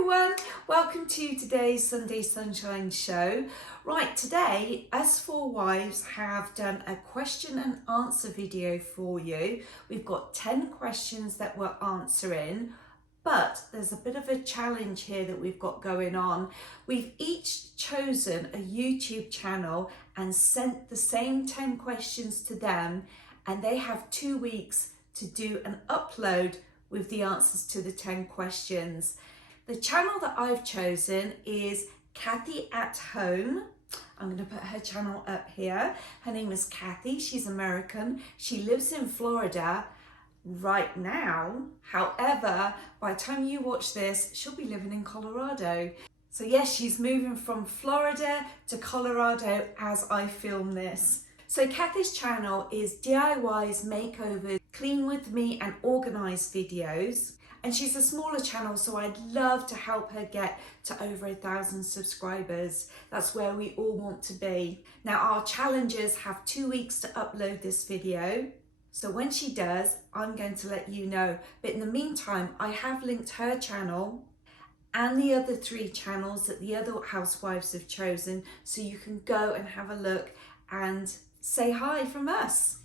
everyone, welcome to today's Sunday Sunshine show. Right, today us four wives have done a question and answer video for you. We've got 10 questions that we're answering, but there's a bit of a challenge here that we've got going on. We've each chosen a YouTube channel and sent the same 10 questions to them, and they have 2 weeks to do an upload with the answers to the 10 questions. The channel that I've chosen is Kathy at Home. I'm going to put her channel up here. Her name is Kathy. She's American. She lives in Florida right now. However, by the time you watch this, she'll be living in Colorado. So yes, she's moving from Florida to Colorado as I film this. So Kathy's channel is DIYs, makeovers, clean with me and organize videos. And she's a smaller channel, so I'd love to help her get to over 1,000 subscribers. That's where we all want to be. Now our challengers have 2 weeks to upload this video. So when she does, I'm going to let you know. But in the meantime, I have linked her channel and the other 3 channels that the other housewives have chosen, so you can go and have a look and say hi from us.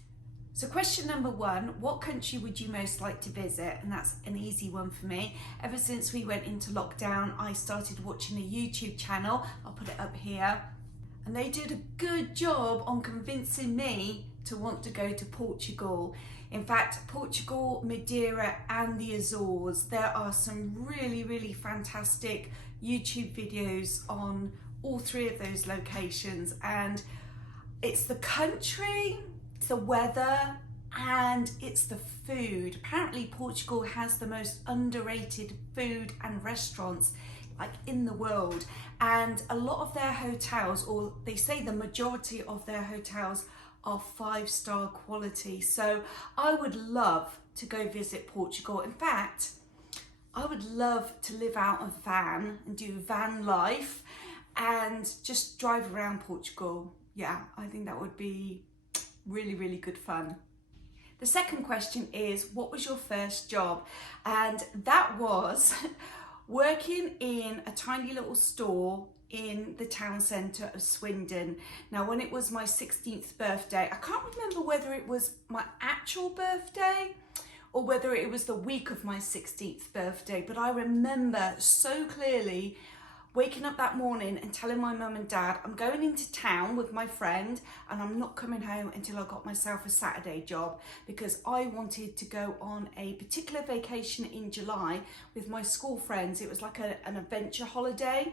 So question number 1, what country would you most like to visit? And that's an easy one for me. Ever since we went into lockdown, I started watching a YouTube channel. I'll put it up here. And they did a good job on convincing me to want to go to Portugal. In fact, Portugal, Madeira and the Azores, there are some really fantastic YouTube videos on all 3 of those locations. And it's the country, it's the weather, and it's the food. Apparently Portugal has the most underrated food and restaurants like in the world, and a lot of their hotels, or they say the majority of their hotels, are 5-star quality. So I would love to go visit Portugal. In fact, I would love to live out a van and do van life and just drive around Portugal. Yeah, I think that would be really good fun. The second question is, what was your first job? And that was working in a tiny little store in the town centre of Swindon. Now, when it was my 16th birthday, I can't remember whether it was my actual birthday or whether it was the week of my 16th birthday, but I remember so clearly waking up that morning and telling my mum and dad, I'm going into town with my friend and I'm not coming home until I got myself a Saturday job, because I wanted to go on a particular vacation in July with my school friends. It was like an adventure holiday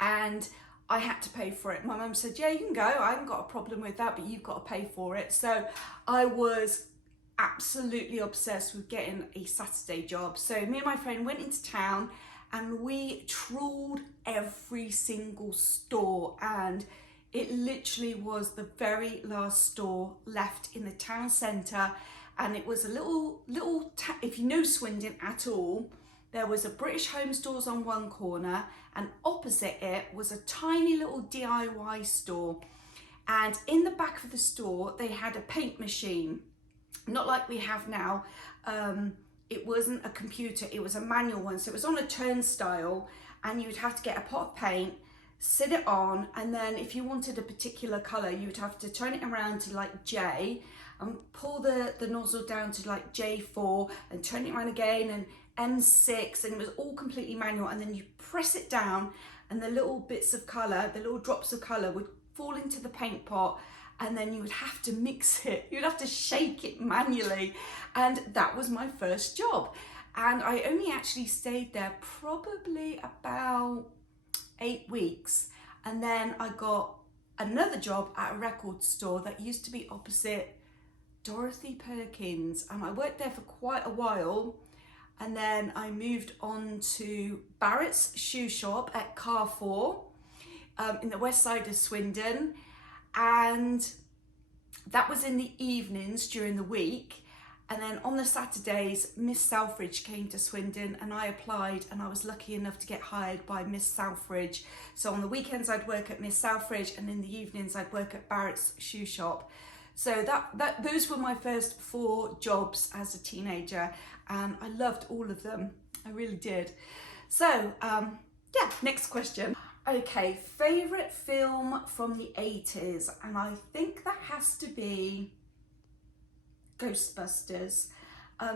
and I had to pay for it. My mum said, yeah, you can go. I haven't got a problem with that, but you've got to pay for it. So I was absolutely obsessed with getting a Saturday job. So me and my friend went into town and we trawled every single store, and it literally was the very last store left in the town centre. And it was a little if you know Swindon at all, there was a British Home Stores on one corner, and opposite it was a tiny little DIY store. And in the back of the store, they had a paint machine, not like we have now. It wasn't a computer, it was a manual one. So it was on a turnstile and you'd have to get a pot of paint, sit it on, and then if you wanted a particular colour, you'd have to turn it around to like J and pull the nozzle down to like J4 and turn it around again, and M6, and it was all completely manual. And then you press it down and the little bits of colour, the little drops of colour would fall into the paint pot, and then you would have to mix it. You'd have to shake it manually. And that was my first job. And I only actually stayed there probably about 8 weeks. And then I got another job at a record store that used to be opposite Dorothy Perkins. And I worked there for quite a while. And then I moved on to Barrett's shoe shop at Carrefour in the west side of Swindon. And that was in the evenings during the week. And then on the Saturdays, Miss Selfridge came to Swindon and I applied, and I was lucky enough to get hired by Miss Selfridge. So on the weekends I'd work at Miss Selfridge, and in the evenings I'd work at Barrett's shoe shop. So those were my first 4 jobs as a teenager, and I loved all of them. I really did. So, yeah, next question. Okay, favourite film from the 80s, and I think that has to be Ghostbusters.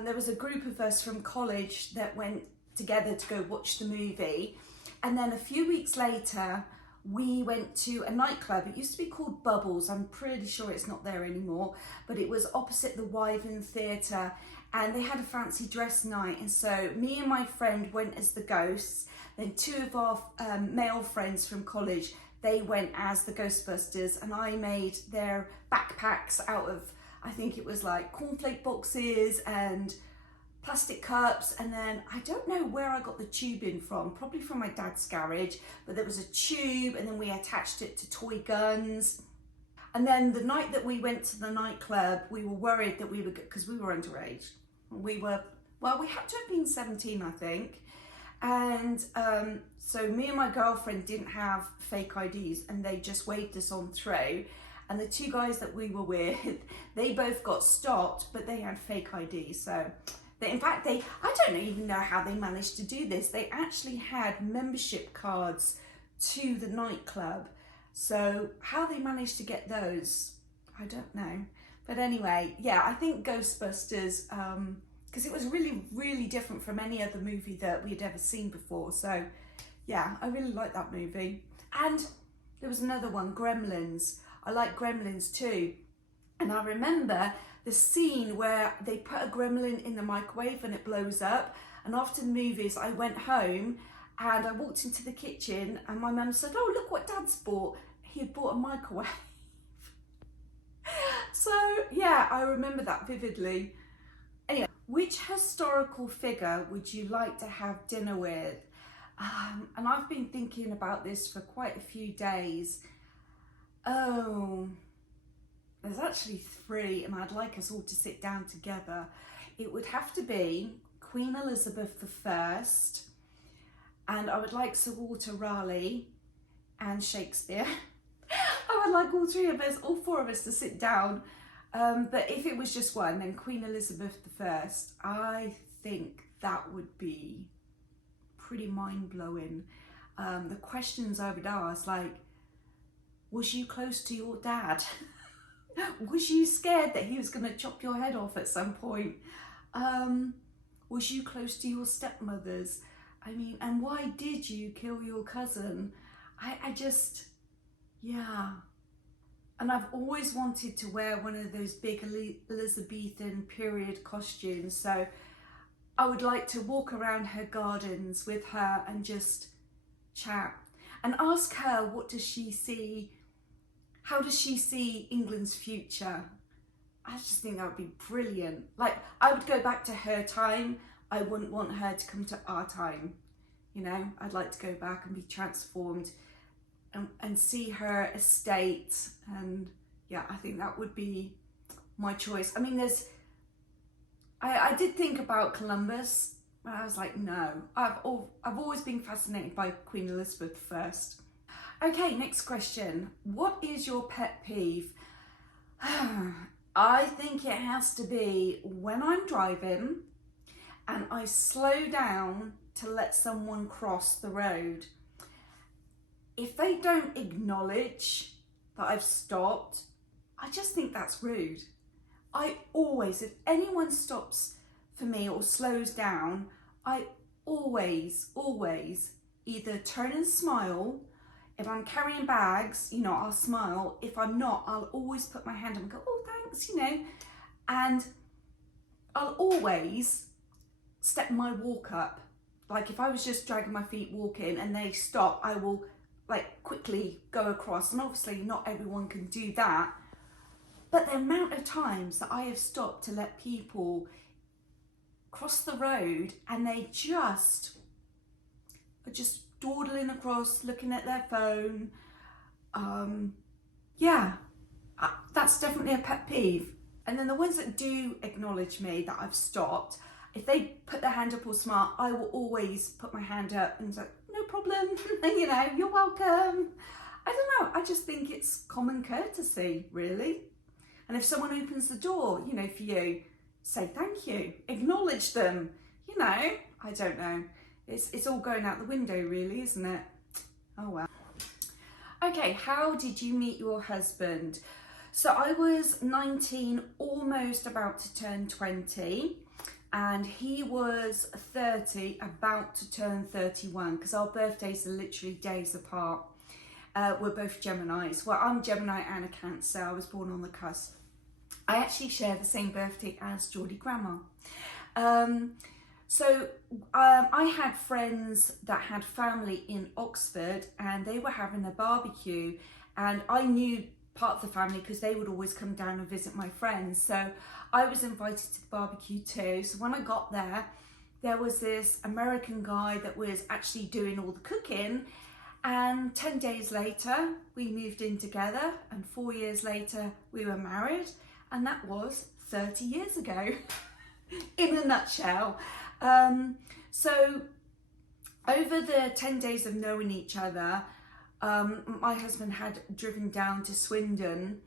There was a group of us from college that went together to go watch the movie, and then a few weeks later we went to a nightclub. It used to be called Bubbles. I'm pretty sure it's not there anymore, but it was opposite the Wyvern Theatre, and they had a fancy dress night, and so me and my friend went as the ghosts. Then two of our male friends from college, they went as the Ghostbusters, and I made their backpacks out of, I think it was like cornflake boxes and plastic cups, and then I don't know where I got the tubing from, probably from my dad's garage, but there was a tube, and then we attached it to toy guns. And then the night that we went to the nightclub, we were worried that we were, because we were underage. We had to have been 17, I think. And so me and my girlfriend didn't have fake IDs, and they just waved us on through. And the two guys that we were with, they both got stopped, but they had fake IDs. So in fact, I don't even know how they managed to do this. They actually had membership cards to the nightclub. So how they managed to get those, I don't know. But anyway, yeah, I think Ghostbusters, because it was really, really different from any other movie that we had ever seen before. So yeah, I really like that movie. And there was another one, Gremlins. I like Gremlins too. And I remember the scene where they put a gremlin in the microwave and it blows up. And after the movies, I went home and I walked into the kitchen and my mum said, "Oh, look what Dad's bought." He had bought a microwave. So yeah, I remember that vividly. Anyway, which historical figure would you like to have dinner with? And I've been thinking about this for quite a few days. Oh, there's actually three, and I'd like us all to sit down together. It would have to be Queen Elizabeth I, and I would like Sir Walter Raleigh and Shakespeare. I would like all three of us, all four of us, to sit down. But if it was just one, then Queen Elizabeth I, I think that would be pretty mind-blowing. The questions I would ask, like, was you close to your dad? Was you scared that he was going to chop your head off at some point? Was you close to your stepmothers? I mean, and why did you kill your cousin? I just, yeah. And I've always wanted to wear one of those big Elizabethan period costumes. So I would like to walk around her gardens with her and just chat and ask her, what does she see? How does she see England's future? I just think that would be brilliant. Like, I would go back to her time. I wouldn't want her to come to our time. You know, I'd like to go back and be transformed and see her estate. And yeah, I think that would be my choice. I mean, I did think about Columbus, but I was like, no. I've always been fascinated by Queen Elizabeth I. Okay, next question. What is your pet peeve? I think it has to be when I'm driving and I slow down to let someone cross the road. If they don't acknowledge that I've stopped, I just think that's rude. I always, if anyone stops for me or slows down, I always either turn and smile. If I'm carrying bags, you know, I'll smile. If I'm not, I'll always put my hand up and go, "Oh, thanks," you know. And I'll always step my walk up. Like if I was just dragging my feet walking and they stop, I will like quickly go across. And obviously not everyone can do that. But the amount of times that I have stopped to let people cross the road and they are just dawdling across, looking at their phone. Yeah, that's definitely a pet peeve. And then the ones that do acknowledge me that I've stopped, if they put their hand up or smile, I will always put my hand up and say, "No problem," you know, "You're welcome." I don't know, I just think it's common courtesy, really. And if someone opens the door, you know, for you, say thank you, acknowledge them, you know, I don't know. it's all going out the window really, isn't it? Oh well. Okay, how did you meet your husband? So I was 19, almost about to turn 20, and he was 30, about to turn 31, because our birthdays are literally days apart. We're both Geminis. Well, I'm Gemini and a Cancer. I was born on the cusp. I actually share the same birthday as Geordie Grandma. I had friends that had family in Oxford, and they were having a barbecue, and I knew part of the family because they would always come down and visit my friends. So I was invited to the barbecue too. So when I got there, there was this American guy that was actually doing all the cooking, and 10 days later we moved in together, and 4 years later we were married, and that was 30 years ago in a nutshell. So over the 10 days of knowing each other, my husband had driven down to Swindon,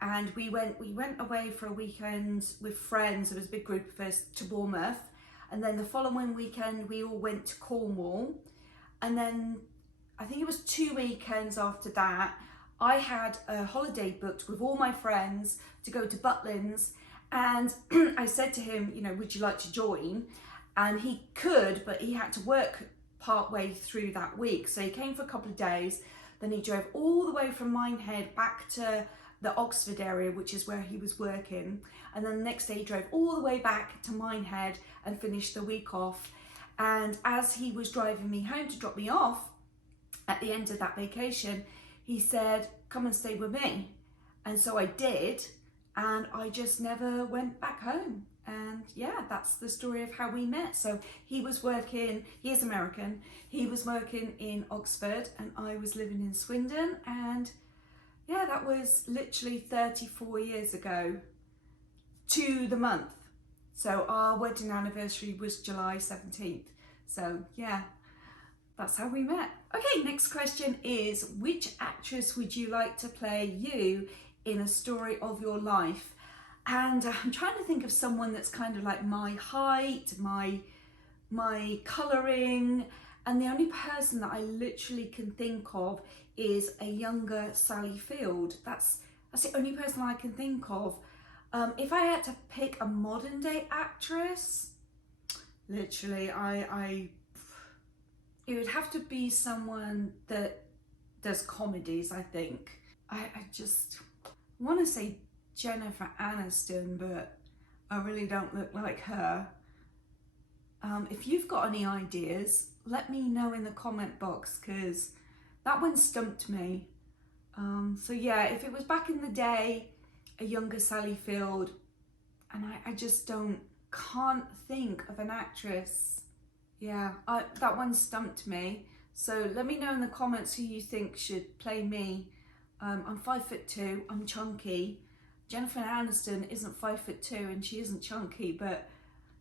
and we went away for a weekend with friends. There was a big group of us to Bournemouth, and then the following weekend we all went to Cornwall, and then I think it was 2 weekends after that I had a holiday booked with all my friends to go to Butlins, and I said to him, you know, would you like to join? And he could, but he had to work part way through that week. So he came for a couple of days, then he drove all the way from Minehead back to the Oxford area, which is where he was working. And then the next day he drove all the way back to Minehead and finished the week off. And as he was driving me home to drop me off at the end of that vacation, he said, come and stay with me. And so I did, and I just never went back home. And yeah, that's the story of how we met. So he was working, he is American, he was working in Oxford and I was living in Swindon, and yeah, that was literally 34 years ago to the month. So our wedding anniversary was July 17th. So yeah, that's how we met. Okay, next question is, which actress would you like to play you in a story of your life? And I'm trying to think of someone that's kind of like my height, my colouring, and the only person that I literally can think of is a younger Sally Field. That's the only person I can think of. If I had to pick a modern day actress, literally, it would have to be someone that does comedies, I think. I just want to say Jennifer Aniston, but I really don't look like her. If you've got any ideas, let me know in the comment box, because that one stumped me. So yeah, if it was back in the day, a younger Sally Field, and I just can't think of an actress. Yeah, that one stumped me. So let me know in the comments who you think should play me. I'm 5'2", I'm chunky. Jennifer Aniston isn't 5'2" and she isn't chunky, but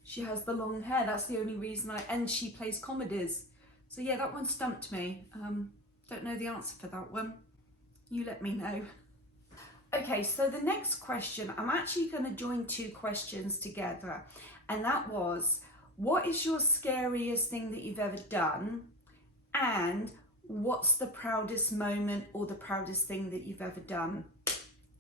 she has the long hair. That's the only reason and she plays comedies. So yeah, that one stumped me. Don't know the answer for that one. You let me know. Okay, so the next question, I'm actually going to join two questions together. And that was, what is your scariest thing that you've ever done? And what's the proudest moment or the proudest thing that you've ever done?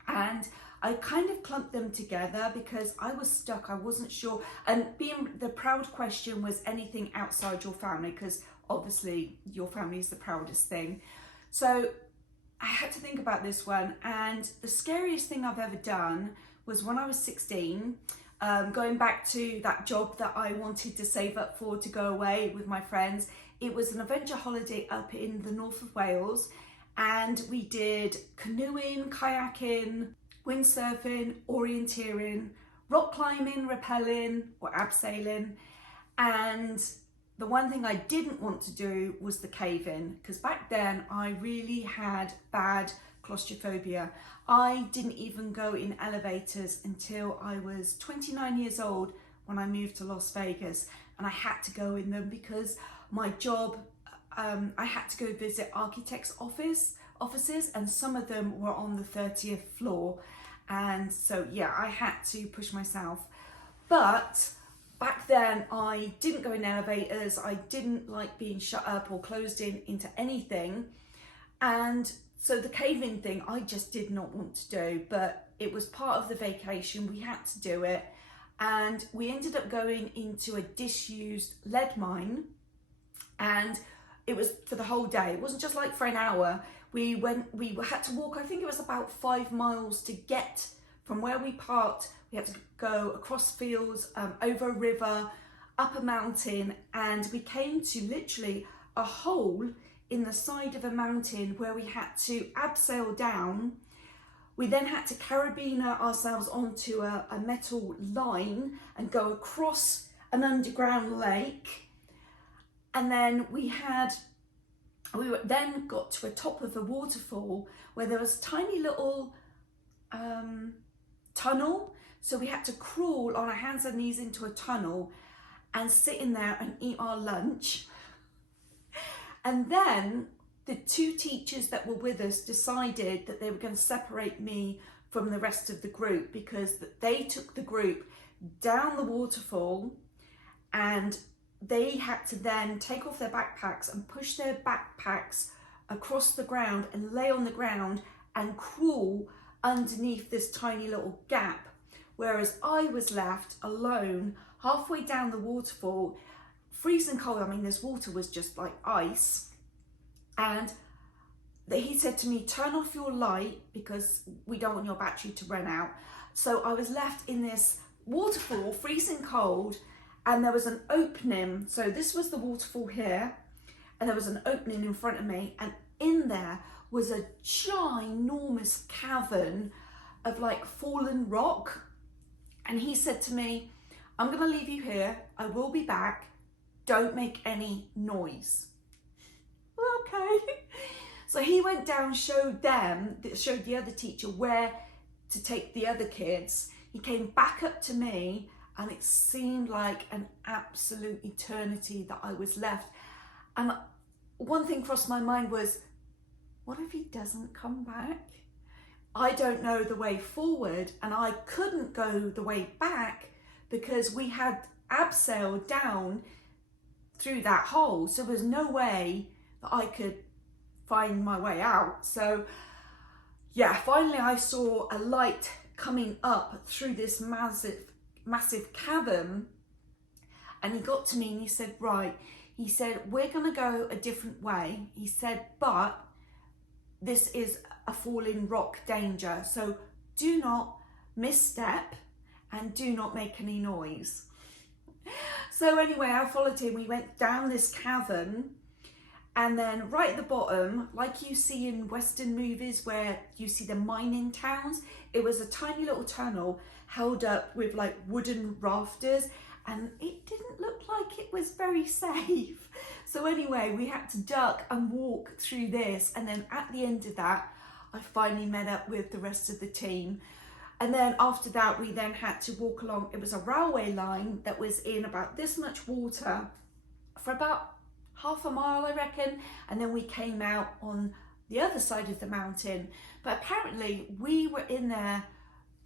And I kind of clumped them together because I was stuck, I wasn't sure. And being the proud question was anything outside your family, because obviously your family is the proudest thing. So I had to think about this one, and the scariest thing I've ever done was when I was 16, going back to that job that I wanted to save up for to go away with my friends. It was an adventure holiday up in the north of Wales, and we did canoeing, kayaking, windsurfing, orienteering, rock climbing, rappelling or abseiling, and the one thing I didn't want to do was the cave-in, because back then I really had bad claustrophobia. I didn't even go in elevators until I was 29 years old when I moved to Las Vegas, and I had to go in them because my job, I had to go visit architects' offices, and some of them were on the 30th floor. And so yeah, I had to push myself. But back then I didn't go in elevators, I didn't like being shut up or closed in into anything. And so the cave-in thing, I just did not want to do, but it was part of the vacation, we had to do it. And we ended up going into a disused lead mine, and it was for the whole day. It wasn't just like for an hour. We had to walk, I think it was about 5 miles to get from where we parked. We had to go across fields, over a river, up a mountain, and we came to literally a hole in the side of a mountain where we had to abseil down. We then had to carabiner ourselves onto a metal line and go across an underground lake. And then we then got to a top of a waterfall where there was a tiny little tunnel. So we had to crawl on our hands and knees into a tunnel and sit in there and eat our lunch. And then the 2 teachers that were with us decided that they were going to separate me from the rest of the group, because they took the group down the waterfall, and they had to then take off their backpacks and push their backpacks across the ground and lay on the ground and crawl underneath this tiny little gap. Whereas I was left alone halfway down the waterfall, freezing cold. I mean, this water was just like ice. And he said to me, turn off your light because we don't want your battery to run out. So I was left in this waterfall, freezing cold, and there was an opening. So this was the waterfall here, and there was an opening in front of me, and in there was a ginormous cavern of like fallen rock. And he said to me, I'm gonna leave you here, I will be back, don't make any noise. Okay. So he went down, showed the other teacher where to take the other kids. He came back up to me, and it seemed like an absolute eternity that I was left. And one thing crossed my mind was, what if he doesn't come back? I don't know the way forward, and I couldn't go the way back because we had abseiled down through that hole. So there was no way that I could find my way out. So yeah, finally I saw a light coming up through this massive cavern, and he got to me and he said, right, he said, we're gonna go a different way. He said, but this is a falling rock danger, so do not misstep and do not make any noise. So anyway, I followed him. We went down this cavern, and then right at the bottom, like you see in Western movies where you see the mining towns, it was a tiny little tunnel held up with like wooden rafters, and it didn't look like it was very safe. So anyway, we had to duck and walk through this, and then at the end of that, I finally met up with the rest of the team. And then after that, we then had to walk along. It was a railway line that was in about this much water for about half a mile, I reckon. And then we came out on the other side of the mountain. But apparently we were in there,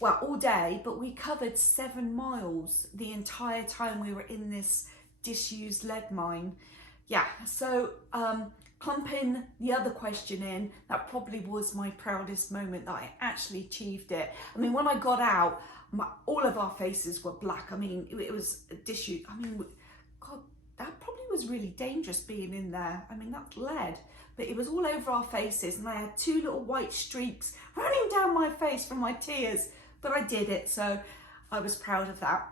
well, all day, but we covered 7 miles the entire time we were in this disused lead mine. Yeah, so clumping the other question in, that probably was my proudest moment, that I actually achieved it. I mean, when I got out, all of our faces were black. I mean, it was a disused, I mean, God, that probably was really dangerous being in there. I mean, that's lead, but it was all over our faces, and I had 2 little white streaks running down my face from my tears, but I did it, so I was proud of that.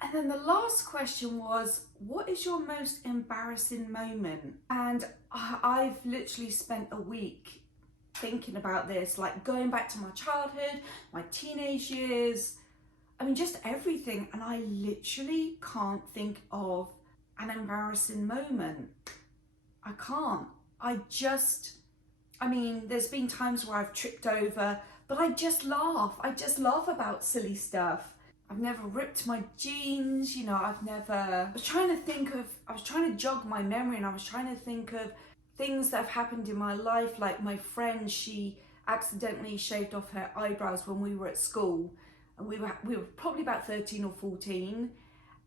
And then the last question was, what is your most embarrassing moment? And I've literally spent a week thinking about this, like going back to my childhood, my teenage years, I mean, just everything. And I literally can't think of an embarrassing moment. I can't. I mean, there's been times where I've tripped over, but I just laugh. I just laugh about silly stuff. I've never ripped my jeans, you know, I was trying to jog my memory, and I was trying to think of things that have happened in my life. Like my friend, she accidentally shaved off her eyebrows when we were at school. and we were probably about 13 or 14,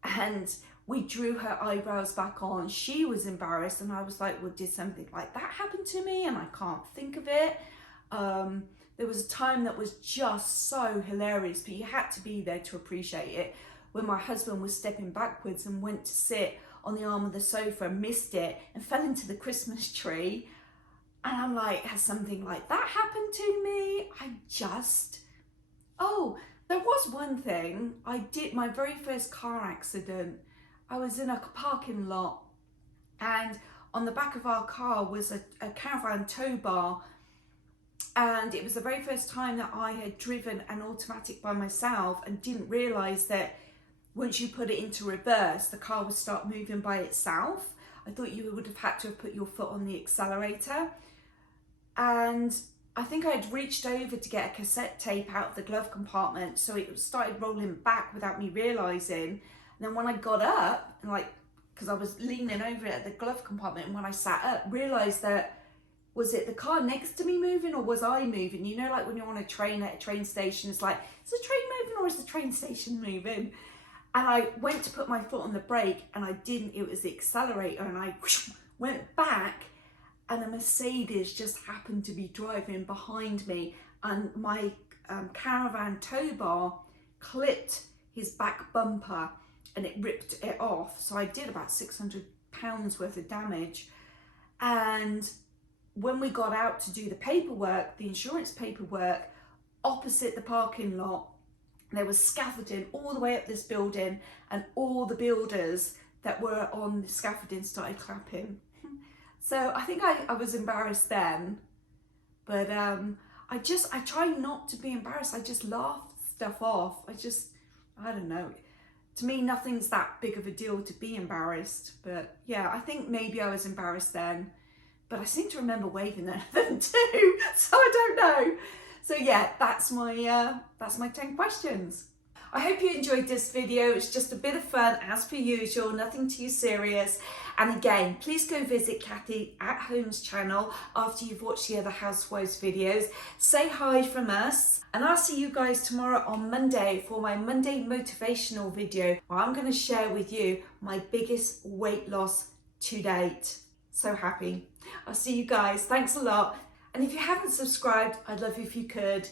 and we drew her eyebrows back on. She was embarrassed, and I was like, well, did something like that happen to me? And I can't think of it. There was a time that was just so hilarious, but you had to be there to appreciate it, when my husband was stepping backwards and went to sit on the arm of the sofa, missed it, and fell into the Christmas tree. And I'm like, has something like that happened to me? Oh, there was one thing. I did my very first car accident. I was in a parking lot, and on the back of our car was a caravan tow bar. And it was the very first time that I had driven an automatic by myself, and didn't realise that once you put it into reverse, the car would start moving by itself. I thought you would have had to have put your foot on the accelerator. And I think I had reached over to get a cassette tape out of the glove compartment, so it started rolling back without me realising. And then when I got up, and because I was leaning over it at the glove compartment, and when I sat up, realised that, was it the car next to me moving, or was I moving? You know, like when you're on a train at a train station, it's like, is the train moving or is the train station moving? And I went to put my foot on the brake, and I didn't. It was the accelerator, and I went back, and a Mercedes just happened to be driving behind me, and my caravan tow bar clipped his back bumper, and it ripped it off. So I did about £600 worth of damage. And when we got out to do the paperwork, the insurance paperwork, opposite the parking lot, there was scaffolding all the way up this building, and all the builders that were on the scaffolding started clapping. So I think I was embarrassed then, but I try not to be embarrassed. I just laugh stuff off. I don't know. To me, nothing's that big of a deal to be embarrassed. But yeah, I think maybe I was embarrassed then, but I seem to remember waving at them too. So I don't know. So yeah, that's my 10 questions. I hope you enjoyed this video. It's just a bit of fun as per usual, nothing too serious. And again, please go visit Kathy at Home's channel after you've watched the other Housewives videos. Say hi from us, and I'll see you guys tomorrow on Monday for my Monday motivational video, where I'm going to share with you my biggest weight loss to date. So happy. I'll see you guys. Thanks a lot. And if you haven't subscribed, I'd love if you could.